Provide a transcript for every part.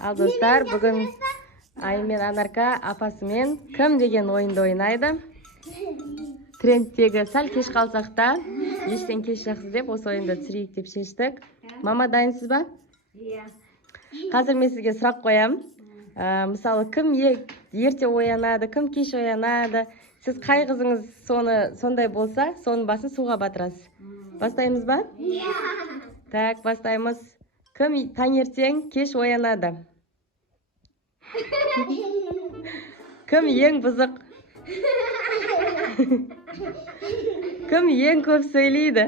Ал достар, бүгін Аймен Анарка апасымен кім деген ойынды ойнайды. Трендтегі сәл кеш қалсақ та, ештен кеш жақсы деп осы ойынды түсірейік деп шештік. Мама, дайынсыз ба? Иә. Қазір мен сізге сұрақ қоям. Мысалы, кім ерте оянады, кім кеш оянады? Сіз қай қызыңыз сондай болса, соның басын суға батырасыз. Бастаймыз ба? Иә. Так, бастаймыз. Кім таңертең кеш оянады? Кім ең бұзық? Кім ең көп сөйлейді?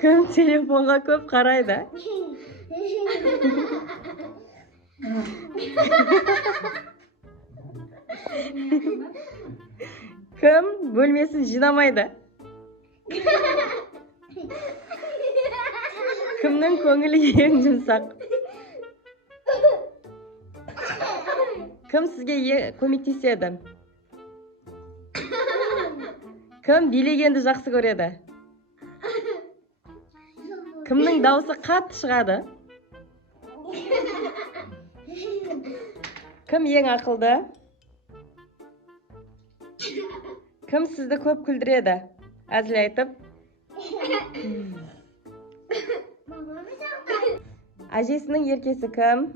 Кім телефонға көп қарайды? Кім бөлмесін жинамайды? Кімнің көңілі ең жұмсақ? Кім сізге көмектеседі? Кім билегенді жақсы көреді? Кімнің дауысы қатты шығады? Кім ең ақылды? Кім сізді көп күлдіреді? Әзіл айтып. Әжесінің еркесі кім?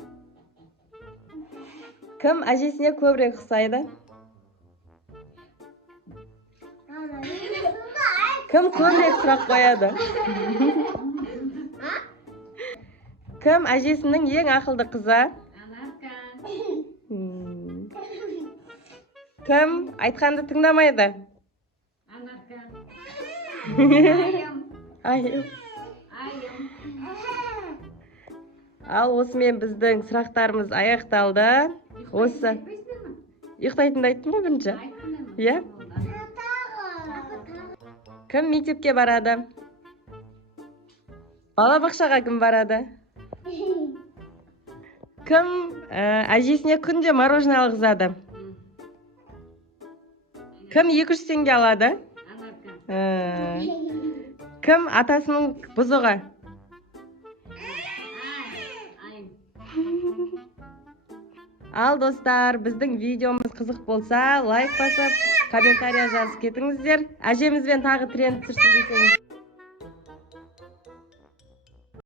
Кім әжесіне көбірек ұқсайды? Кім көбірек сұрақ қояды? Кім әжесінің ең ақылды қызы? Кім айтқанды тыңдамайды? Айым. Ал осымен біздің сұрақтарымыз аяқталды. Осы. Ұйықтайтынды айттым ғой бірінші? Иә? Кім мектепке барады? Балабақшаға кім барады? Кім әжесіне күнде мороженое алғызады? Кім 200 теңге алады? Кім атасының бұзығы? Ал достар, біздің видеомыз қызық болса, лайк басып, комментария жазып кетіңіздер. Әжемізбен тағы тренд түсірсін десеңіз.